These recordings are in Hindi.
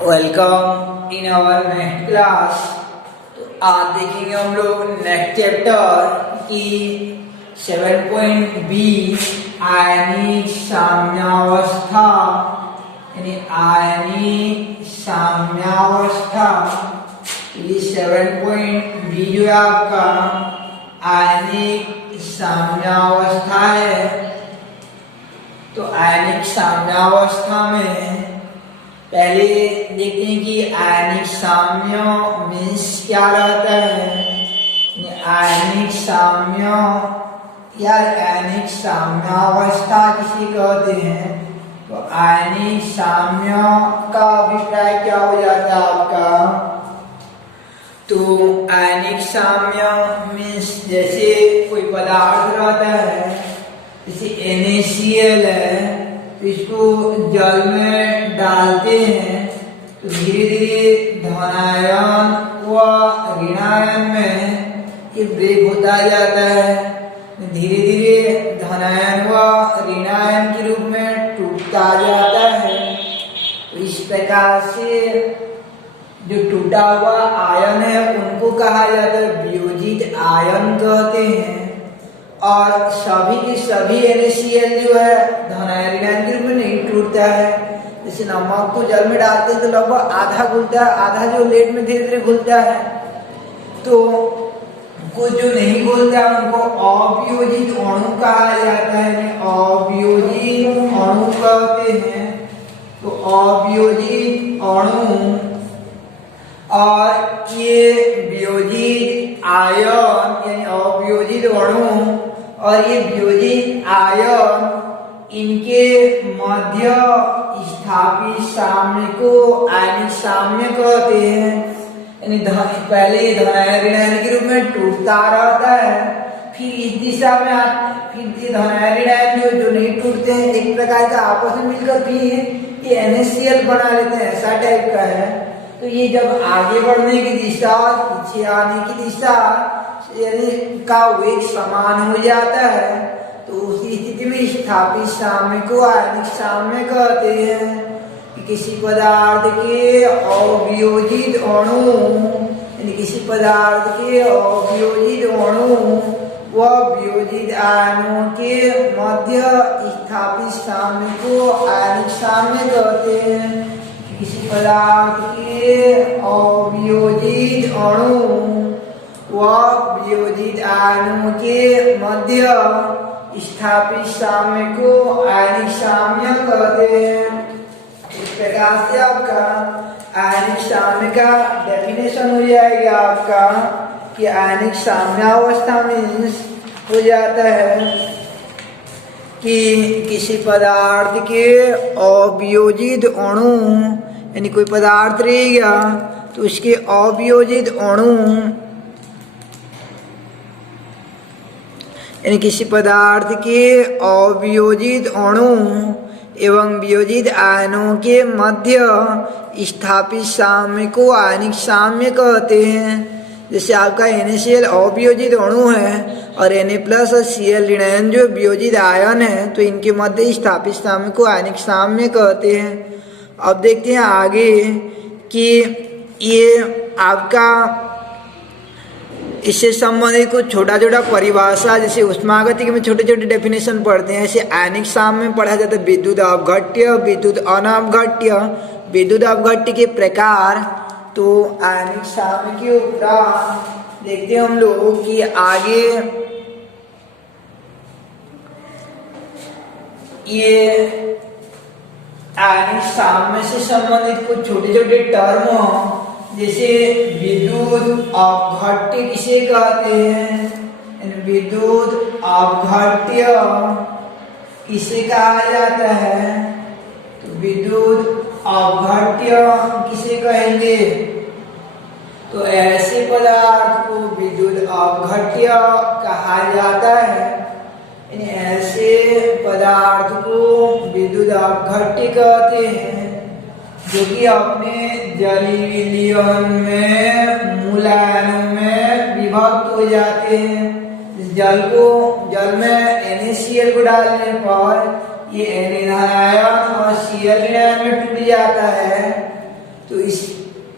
Welcome in our next class. तो आज देखेंगे हम लोग नेक्स्ट चैप्टर की 7.B आयनिक साम्यावस्था, यानी आयनिक साम्यावस्था। ये 7.B जो है आपका आयनिक साम्यावस्था है। तो आयनिक साम्यावस्था में पहले देखते हैं कि आयनिक साम्य मीन्स क्या रहता है। आयनिक साम्य या आयनिक साम्यावस्था किसे कहते हैं। तो आयनिक साम्य का अभिप्राय क्या हो जाता है आपका। तो आयनिक साम्य मीन्स जैसे कोई पदार्थ रहता है, जैसे NaCl है, तो इसको जल में डालते हैं तो धीरे धीरे धनायन व ऋणायन में ये ब्रेक होता जाता है। धीरे धीरे धनायन व ऋणायन के रूप में टूटता जाता है। तो इस प्रकार से जो टूटा हुआ आयन है उनको कहा जाता है वियोजित आयन कहते हैं। और सभी के सभी NaCl जो है धनायन ऋणायन के रूप में नहीं टूटता है। जैसे नमक को जल में डालते हैं तो लगभग आधा घुलता है, आधा जो लेट में धीरे धीरे घुलता है। तो कुछ जो नहीं घुलता है उनको अवियोजित अणु कहा जाता है। अवियोजित अणु कहते हैं। तो अवियोजित अणु और ये वियोजित आयन यानी अवियोजित अणु और ये वियोजित आयन, इनके मध्य स्थापित साम्य को आयनिक साम्य कहते हैं। यानी पहले धनायन ऋणायन के रूप में टूटता रहता है, फिर इस दिशा में फिर धनायन ऋणायन जो नहीं टूटते हैं एक प्रकार का आपस में मिलकर फिर ये NaCl बना लेते हैं, ऐसा टाइप का है। तो ये जब आगे बढ़ने की दिशा पीछे आने की दिशा यानी का वेग समान हो जाता है, तो उसी स्थिति में स्थापित साम्य को आयनिक साम्य कहते हैं। कि किसी पदार्थ के अवियोजित अणु यानी किसी पदार्थ के अवियोजित अणु व वियोजित आयनों के मध्य स्थापित साम्य को आयनिक साम्य कहते हैं। किसी पदार्थ के अवियोजित अणु व वियोजित आयनों के मध्य स्थापित साम्य को आयनिक साम्य कहते हैं। इस प्रकार से आपका आयनिक साम्य का डेफिनेशन हो जाएगा आपका कि आयनिक साम्यावस्था मीन्स हो जाता है कि किसी पदार्थ के अवियोजित अणु यानी कोई पदार्थ रहेगा तो उसके अवियोजित अणु यानी किसी पदार्थ के अवियोजित अणु एवं वियोजित आयनों के मध्य स्थापित साम्य को आयनिक साम्य कहते हैं। जैसे आपका NaCl अवियोजित अणु है और Na+ और Cl ऋणायन जो वियोजित आयन है, तो इनके मध्य स्थापित साम्य को आयनिक साम्य कहते हैं। अब देखते हैं आगे कि ये आपका इससे संबंधित कुछ छोटा छोटा परिभाषा, जैसे उष्मागतिकी में छोटे छोटे डेफिनेशन पढ़ते हैं। ऐसे आयनिक साम्य में पढ़ा जाता है विद्युत अपघट्य, विद्युत अनपघट्य, विद्युत अपघट्य के प्रकार। तो आयनिक साम्य के उपरांत देखते हैं हम लोग कि आगे ये आयनिक साम्य से संबंधित कुछ छोटे छोटे टर्म, जैसे विद्युत अपघट्य किसे कहते हैं। विद्युत अपघट्य किसे कहा जाता है। तो विद्युत अपघट्य किसे कहेंगे। तो ऐसे पदार्थ को विद्युत अपघट्य कहा जाता है। ऐसे पदार्थ को विद्युत अपघट्य कहते हैं जो कि अपने जलीय विलयन में मूल आयनों में विभक्त हो जाते हैं। इस जल में NaCl को डालने पर ये Na आयन और Cl आयन में टूट जाता है। तो इस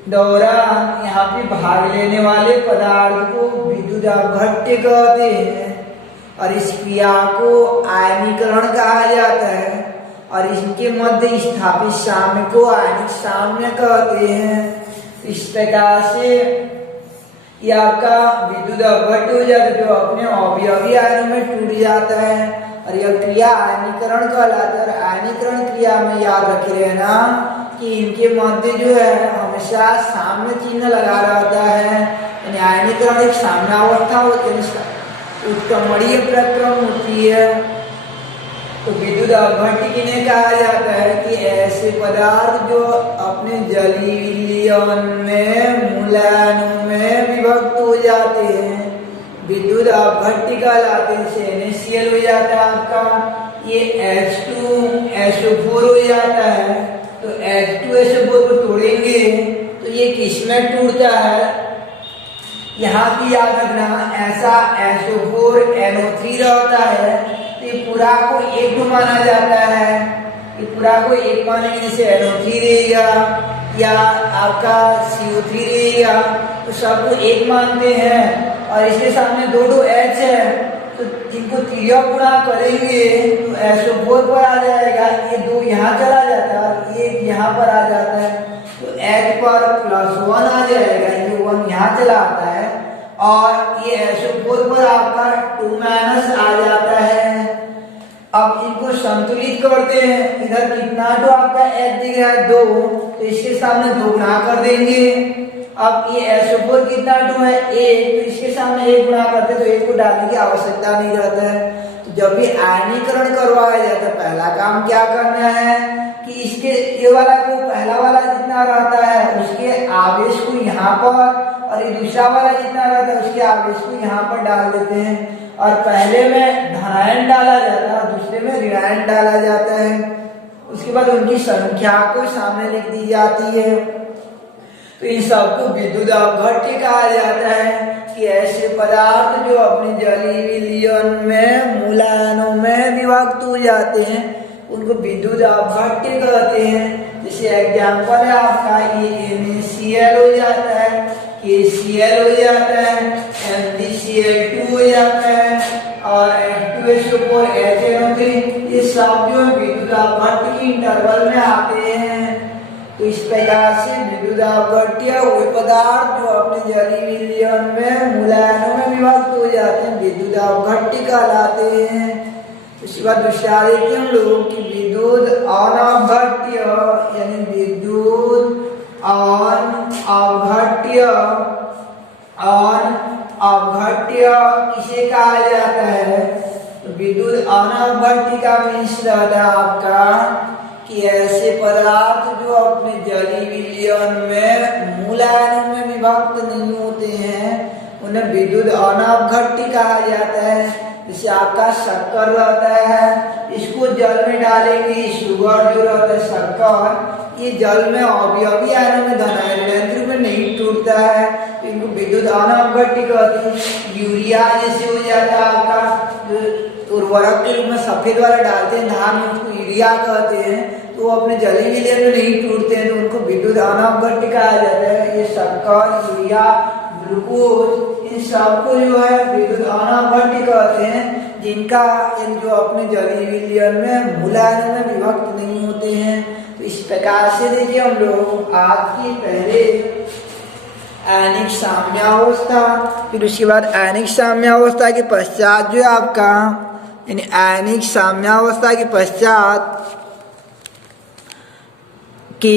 दौरान यहाँ पे भाग लेने वाले पदार्थ को विद्युत अपघट्य कहते हैं और इस क्रिया को आयनीकरण कहा जाता है और इनके मध्य स्थापित साम्य को आयनिक साम्य कहते हैं। इस प्रकार से ये आपका विद्युत अपघट्य हो जाता है जो अपने अवयवी आयनों में टूट जाता है और यह क्रिया आयनीकरण कहलाता है। और आयनीकरण क्रिया में याद रखे रहना कि इनके मध्य जो है हमेशा साम्य चिन्ह लगा रहता है, यानी आयनीकरण एक साम्यावस्था होती है, उत्क्रमणीय प्रक्रम होती है। तो विद्युत अपघट्य किन्हें कहा जाता है कि ऐसे पदार्थ जो अपने जलीय विलयन में मूलायनों में विभक्त हो जाते हैं विद्युत अपघट्य कहलाते हैं। NaCl हो जाता है आपका, ये H2SO4 हो जाता है। तो H2SO4 को तोड़ेंगे तो ये किसमें टूटता है, यहाँ की याद रखना, ऐसा SO4 NO3 रहता है तो ये पूरा को एक माना जाता है, ये पूरा को एक मानेंगे, जैसे NO3 रहेगा या आपका CO3 रहेगा तो सबको एक मानते हैं और इसके सामने दो H है तो जिनको त्रिया गुणा करेंगे तो SO4 पर आ जाएगा, ये दो यहाँ चला जाता है और एक यहाँ पर आ जाता है तो H पर +1 आ जाएगा, ये 1 यहाँ चला आता है और ये SO4 पर आपका 2- आ जाता है। अब इनको संतुलित करते हैं, इधर कितना तो आपका H दिख रहा है 2 तो इसके सामने 2 गुणा कर देंगे। अब ये SO4 कितना 2 है 1 तो इसके सामने 1 गुणा करते तो 1 को डालने की आवश्यकता नहीं रहता है। तो जब भी आयनीकरण करवाया जाता है पहला काम क्या करना है कि इसके ये वाला को पहला वाला जितना रहता है उसके आवेश को यहाँ पर और ये दूसरा वाला जितना रहता है उसके आवेश को यहाँ पर डाल देते हैं और पहले में धनायन डाला जाता है और दूसरे में ऋणायन डाला जाता है। उसके बाद उनकी संख्या को सामने लिख दी जाती है। तो इन सबको विद्युत अपघट्य कहा जाता है कि ऐसे पदार्थ जो अपने जलीय विलयन में मूलायनों में विभक्त हो जाते हैं उनको विद्युत अपघट्य कहते हैं। जैसे एग्जाम्पल है आपका ये NaCl हो जाता है, KCl हो जाता है, MgCl2 हो जाता है और H2SO4 HNO3, ये सब जो विद्युत अपघट्य की इंटरवल में आते हैं। तो इस प्रकार से विद्युत अपघट्य वे पदार्थ जो अपने जलीय विलयन में मूलायनों में विभक्त हो जाते हैं विद्युत अपघट्य कहलाते हैं। उसके बाद दूसरा देखिए हम लोग कि विद्युत अनवघट्य यानी विद्युत अनवघट्य किसे कहा जाता है। तो विद्युत अनवघट्य का मीन्स रहता है आपका कि ऐसे पदार्थ जो अपने जलीय विलयन में मूलायनों में विभक्त नहीं होते हैं उन्हें विद्युत अनवघट्य कहा जाता है। जैसे आपका शक्कर रहता है, इसको जल में डालेंगे, शुगर जो रहता है शक्कर ये जल में अवयवी आयनों में धनायन रूप में नहीं टूटता है तो इनको विद्युत अनवघट्य कहते हैं। यूरिया जैसे हो जाता है आपका उर्वरक के रूप में सफेद वाला डालते हैं धान में उसको यूरिया कहते हैं तो वो अपने जलीय विलयन में नहीं टूटते हैं तो उनको विद्युत अनवघट्य कहा जाता है। ये शक्कर यूरिया ग्लूकोज इन सबको जो है विद्युत अनवघट्य कहते हैं जिनका जो अपने जलीय विलयन में मूलायनों में विभक्त नहीं होते हैं। तो इस प्रकार से देखिए हम लोग आज की पहले आयनिक साम्यावस्था फिर उसके बाद आयनिक साम्यावस्था के पश्चात जो है आपका यानी आयनिक साम्यावस्था के पश्चात कि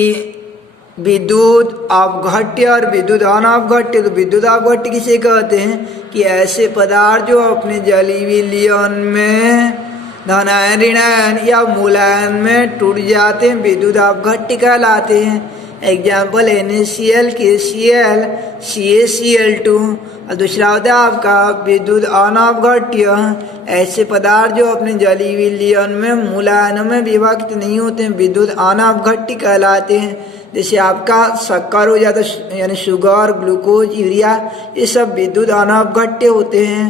विद्युत अपघट्य और विद्युत अनवघट्य। तो विद्युत अपघट्य किसे कहते हैं कि ऐसे पदार्थ जो अपने जलीय विलयन में धनायन ऋणायन या मूलायन में टूट जाते हैं विद्युत अपघट्य कहलाते हैं। एग्जाम्पल NaCl, KCl, CaCl2 और दूसरा होता है आपका विद्युत अनवघट्य। ऐसे पदार्थ जो अपने जलीय विलयन में मूलायनों में विभक्त नहीं होते हैं विद्युत अनवघट्य कहलाते हैं। जैसे आपका शक्कर हो जाता है यानी शुगर ग्लूकोज यूरिया ये सब विद्युत अनवघट्य होते हैं।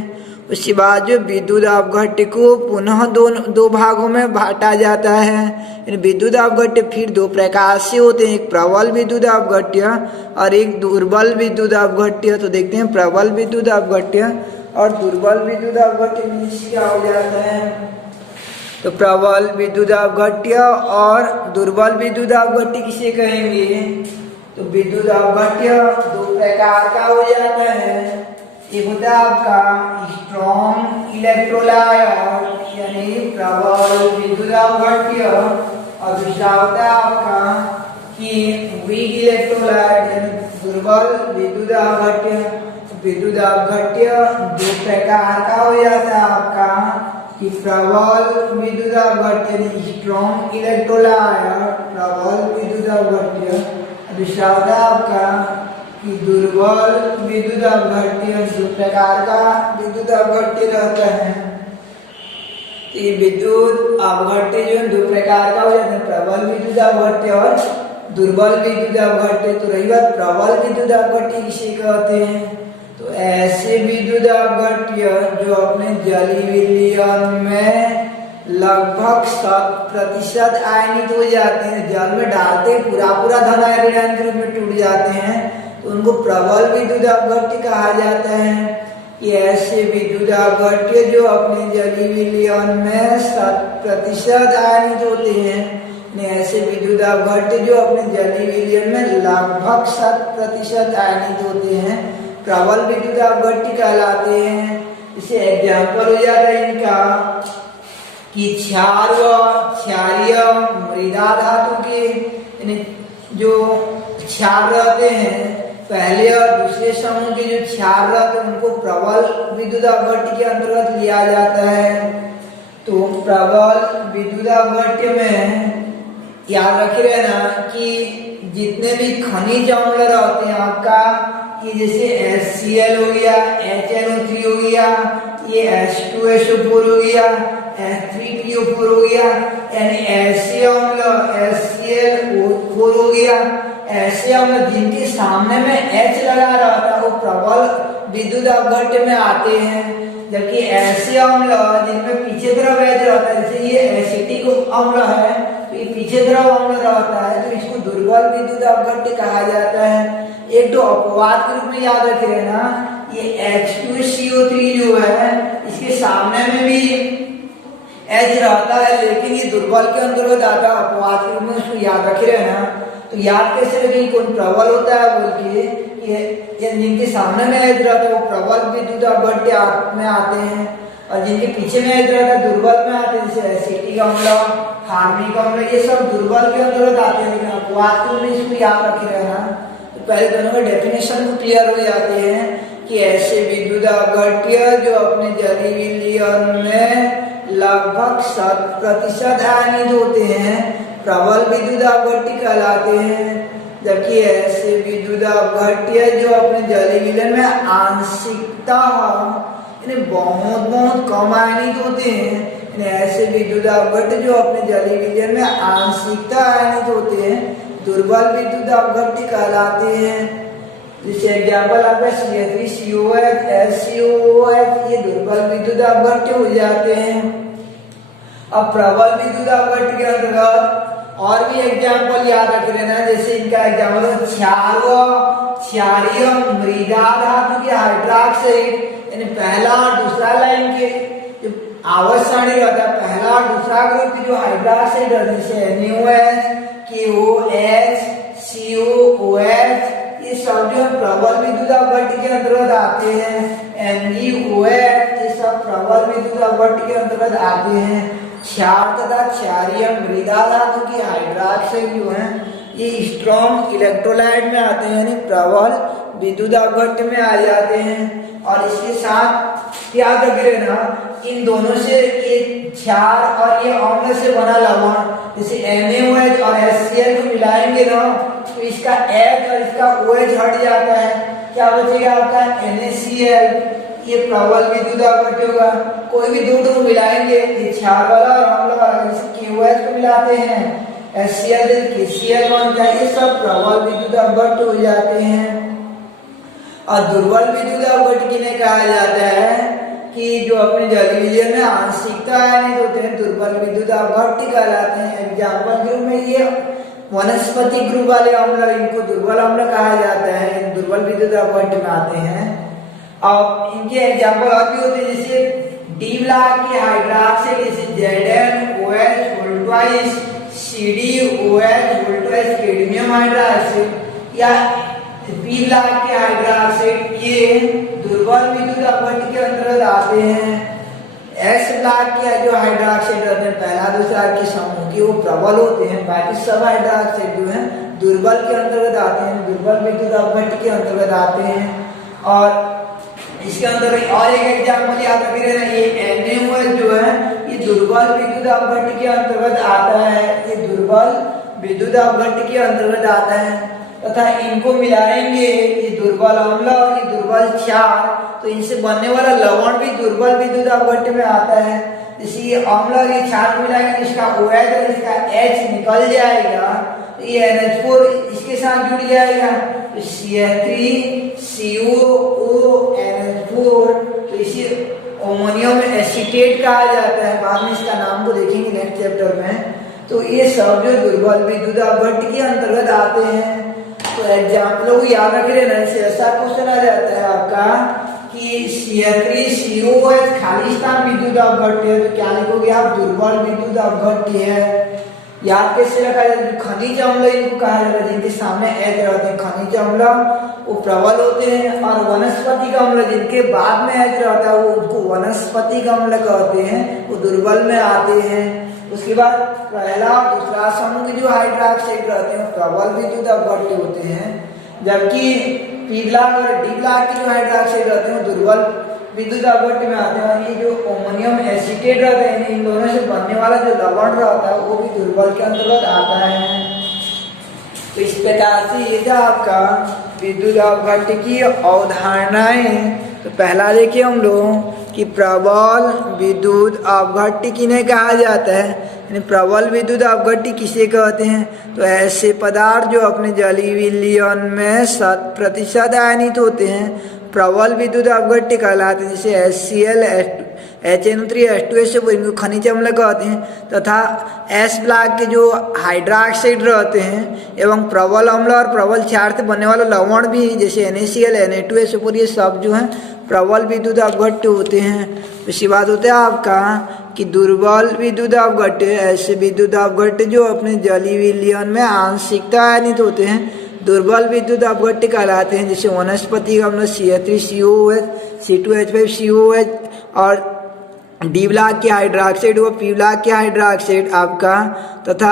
उसके बाद जो विद्युत अपघट्य को पुनः दो भागों में बांटा जाता है। विद्युत अपघट्य फिर दो प्रकार से होते हैं, एक प्रबल विद्युत अपघट्य और एक दुर्बल विद्युत अपघट्य। तो देखते हैं प्रबल विद्युत अपघट्य और दुर्बल विद्युत अपघट्य में क्या हो जाता है। तो प्रबल विद्युत अपघट्य और दुर्बल विद्युत अपघट्य किसे कहेंगे। तो विद्युत अपघट्य दो प्रकार का हो जाता है, एक होता है आपका स्ट्रॉन्ग इलेक्ट्रोलाइट यानी प्रबल विद्युत अपघट्य और दूसरा होता है आपका कि वीक इलेक्ट्रोलाइट यानी दुर्बल विद्युत अपघट्य। विद्युत अपघट्य दो प्रकार का हो जाता है आपका कि प्रबल विद्युत अपघट्य यानी स्ट्रॉन्ग इलेक्ट्रोलाइट प्रबल विद्युत अपघट्य, दूसरा होता है आपका कि दुर्बल विद्युत अपघट्य। दो प्रकार का विद्युत अपघट्य रहता है। ये विद्युत अपघट्य जो दो प्रकार का हो जाता है, प्रबल विद्युत अपघट्य और दुर्बल विद्युत अपघट्य। तो रही बात प्रबल विद्युत अपघट्य किसे कहते हैं। तो ऐसे विद्युत अपघट्य जो अपने जलीय विलयन में लगभग 100% आयनित हो जाते हैं, जल में डालते पूरा धन आयन के रूप में टूट जाते हैं, तो उनको प्रबल विद्युत अपघट्य कहा जाता है। कि ऐसे विद्युत अपघट्य जो अपने जलीय विलयन में 100% आयनित होते हैं, ऐसे विद्युत अपघट्य जो अपने जलीय विलयन में लगभग 100% आयनित होते हैं प्रबल विद्युत अपघट्य कहलाते हैं। इसे एग्जाम्पल हो जाता है इनका कि क्षारीय मृदा धातु के जो क्षार रहते हैं, पहले और दूसरे समूह के जो क्षार रहते हैं उनको प्रबल विद्युत अपघट्य के अंतर्गत लिया जाता है। तो प्रबल विद्युत अपघट्य में याद रखे रहना कि जितने भी खनिज अम्ल रहते हैं आपका, कि जैसे HCl हो गया, HNO3 हो गया, ये H2SO4 हो गया, H3PO4 हो गया, यानी ऐसे अम्ल HCl4 हो गया, ऐसे अम्ल जिनके सामने में H लगा रहता है वो प्रबल विद्युत अपघट्य में आते हैं। जबकि ऐसे अम्ल जिनमें पीछे तरफ H रहता है, जैसे ये एसिटिक अम्ल है तो ये पीछे तरफ अम्ल रहता है, तो इसको दुर्बल विद्युत अपघट्य कहा जाता है। एक तो अपवाद के रूप में याद रखे रहना, ये H2CO3 जो है इसके सामने में भी H रहता है, लेकिन ये दुर्बल के अंतर्गत आता है, अपवाद के रूप में उसको याद रखे रहना। तो याद कैसे रखें कौन प्रबल होता है बोल के, ये जिनके सामने में H रहता है वो प्रबल विद्युत अपघट्य में आते हैं, और जिनके पीछे में H रहता है दुर्बल में आते हैं, जैसे एसिटिक अम्ल, हार्मिक अम्ल, ये सब दुर्बल के अंतर्गत आते हैं, लेकिन अपवाद के रूप में इसको याद रखे रहना। पहले दोनों के डेफिनेशन को क्लियर हो जाते हैं कि ऐसे विद्युत अपघट्य जो अपने जलीय विलयन में लगभग 100% आयनित होते हैं प्रबल विद्युत अपघट्य कहलाते हैं। जबकि ऐसे विद्युत अपघट्य जो अपने जलीय विलयन में आंशिकता बहुत कम आयनित होते हैं, ऐसे विद्युत अपघट्य जो अपने जलीय विलयन में आंशिकता आयनित होते हैं दुर्बल विद्युत अपघट्य कहलाते हैं। जैसे एग्जाम्पल आपका CH3COH, HCOOH, ये दुर्बल विद्युत अपघट्य हो जाते हैं। अब प्रबल विद्युत अपघट्य के अंतर्गत और भी एग्जाम्पल याद रख लेना, जैसे इनका एग्जाम्पल क्षारीय मृदा धातु के हाइड्रॉक्साइड, यानी पहला और दूसरा लाइन के जो आवर्त सारणी रहता है, पहला और दूसरा ग्रुप की जो हाइड्रॉक्साइड रहती है, जैसे NaOH, KOH, COOH, ये सब जो प्रबल विद्युत अपघट्य के अंतर्गत आते हैं। NeOH, ये सब प्रबल विद्युत अपघट्य के अंतर्गत आते हैं। क्षार तथा क्षारीय मृदा धातु की हाइड्रॉक्साइड जो है ये स्ट्रॉन्ग इलेक्ट्रोलाइट में आते हैं, यानी प्रबल विद्युत अपघट्य में आ जाते हैं। और इसके साथ याद रख लेना इन दोनों से ये क्षार और ये अम्ल से बना लवण, जैसे NaOH और HCl को मिलाएंगे ना तो इसका H और इसका OH हट जाता है, क्या बचेगा आपका NaCl, ये प्रबल विद्युत अपघट्य होगा। कोई भी दो मिलाएंगे, ये क्षार वाला और अम्ल वाला, जैसे KOH को मिलाते हैं HCl KCl बनता है, ये सब प्रबल विद्युत अपघट्य हो जाते हैं। और दुर्बल विद्युत अपघट्य किन्हें कहा जाता है, कि जो अपने जलीय विलयन में आंशिकता आयनित होते हैं दुर्बल विद्युत अपघट्य कहलाते हैं। एग्जाम्पल के रूप में ये वनस्पति ग्रुप वाले अम्ल, इनको दुर्बल अम्ल कहा जाता है, दुर्बल विद्युत अपघट्य में आते हैं। अब इनके एग्जाम्पल और भी होते हैं, जैसे डी ब्लॉक के हाइड्रोक्साइड जैसे ZnOH whole twice, CdOH whole twice cadmium hydroxide, या पी ब्लॉक के हाइड्रोक्साइड, ये दुर्बल विद्युत अपघट्य के अंतर्गत आते हैं। एस ब्लॉक के जो हाइड्रोक्साइड रहते हैं पहला दूसरा के समूह के, वो प्रबल होते हैं, बाकी सब हाइड्रोक्साइड जो है दुर्बल के अंतर्गत आते हैं, दुर्बल विद्युत अपघट्य के अंतर्गत आते हैं। और इसके अंदर और एक एग्जाम्पल याद रखिए ना, ये NaOH जो है ये दुर्बल विद्युत अपघट्य के अंतर्गत आता है, ये दुर्बल विद्युत अपघट्य के अंतर्गत आता है। तथा इनको मिलाएंगे, ये दुर्बल अम्ल और ये दुर्बल क्षार, तो इनसे बनने वाला लवण भी दुर्बल विद्युत अपघट्य में आता है। जैसे ये अम्ल और ये क्षार मिलाएंगे तो इसका OH और इसका H निकल जाएगा, तो ये NH4 इसके साथ जुड़ जाएगा, तो CH3COONH4, तो इसे अमोनियम एसीटेट कहा जाता है। बाद में इसका नाम को देखेंगे नेक्स्ट चैप्टर में। तो ये सब जो दुर्बल विद्युत अपघट्य के अंतर्गत आते हैं। तो एग्जाम्पलों को याद रख लेना, इससे ऐसा क्वेश्चन आ जाता है आपका कि CH3COOH खाली स्थान विद्युत अपघट्य है, तो क्या लिखोगे आप, दुर्बल विद्युत अपघट्य है। याद कैसे रखा जाता है, खनिज अम्ल इनको कहा जाता है, जिनके सामने H रहते हैं खनिज अम्ल वो प्रबल होते हैं, और वनस्पतिक अम्ल जिनके बाद में H रहता है वो उनको वनस्पतिक अम्ल कहते हैं, वो दुर्बल में आते हैं। उसके बाद पहला और दूसरा समूह के जो हाइड्रोक्साइड रहते हैं प्रबल विद्युत अपघट्य होते हैं, जबकि पी ब्लॉक और डी ब्लॉक के जो हाइड्रोक्साइड रहते हैं दुर्बल विद्युत अपघट्य में आते हैं। और ये जो अमोनियम एसीटेट रहते हैं, इन दोनों से बनने वाला जो लवण रहता है वो भी दुर्बल के अंतर्गत आता है। तो इस प्रकार से ये जो आपका विद्युत अपघट्य की अवधारणाएं, तो पहला देखिए हम लोग कि प्रबल विद्युत अपघट्य किन्हें कहा जाता है, यानी प्रबल विद्युत अपघट्य किसे कहते हैं, तो ऐसे पदार्थ जो अपने जलीय विलयन में 100% आयनित होते हैं प्रबल विद्युत अपघट्य कहलाते हैं। जैसे HCl, HNO3, H2SO इनको खनिज अम्ल कहते हैं। तथा एस ब्लॉक के जो हाइड्रोक्साइड रहते हैं एवं प्रबल अम्ल और प्रबल क्षार से बनने वाला लवण भी जैसे NaCl, Na2SO4 ये सब जो हैं प्रबल विद्युत अपघट्य होते हैं। इसके बाद होता है आपका कि दुर्बल विद्युत अपघट्य, ऐसे विद्युत अपघट्य जो अपने जलीय विलयन में आंशिकता आयनित होते हैं दुर्बल विद्युत अपघट्य कहलाते हैं। जैसे वनस्पति अम्ल CH3COOH, C2H5COOH, और डी ब्लॉक के हाइड्रोक्साइड व पी ब्लॉक के हाइड्रोक्साइड आपका, तथा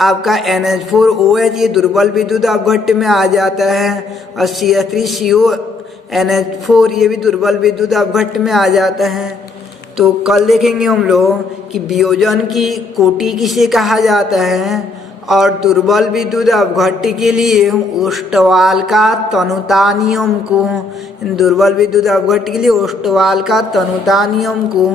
आपका NH4OH ये दुर्बल विद्युत अपघट्य में आ जाता है, और CH3CONH4 ये भी दुर्बल विद्युत अपघट्य में आ जाता है। तो कल देखेंगे हम लोग कि वियोजन की कोटि किसे कहा जाता है, और दुर्बल विद्युत अपघट्य के लिए ओस्टवाल का तनुता नियम को, दुर्बल विद्युत अपघट्य के लिए ओस्टवाल का तनुता नियम को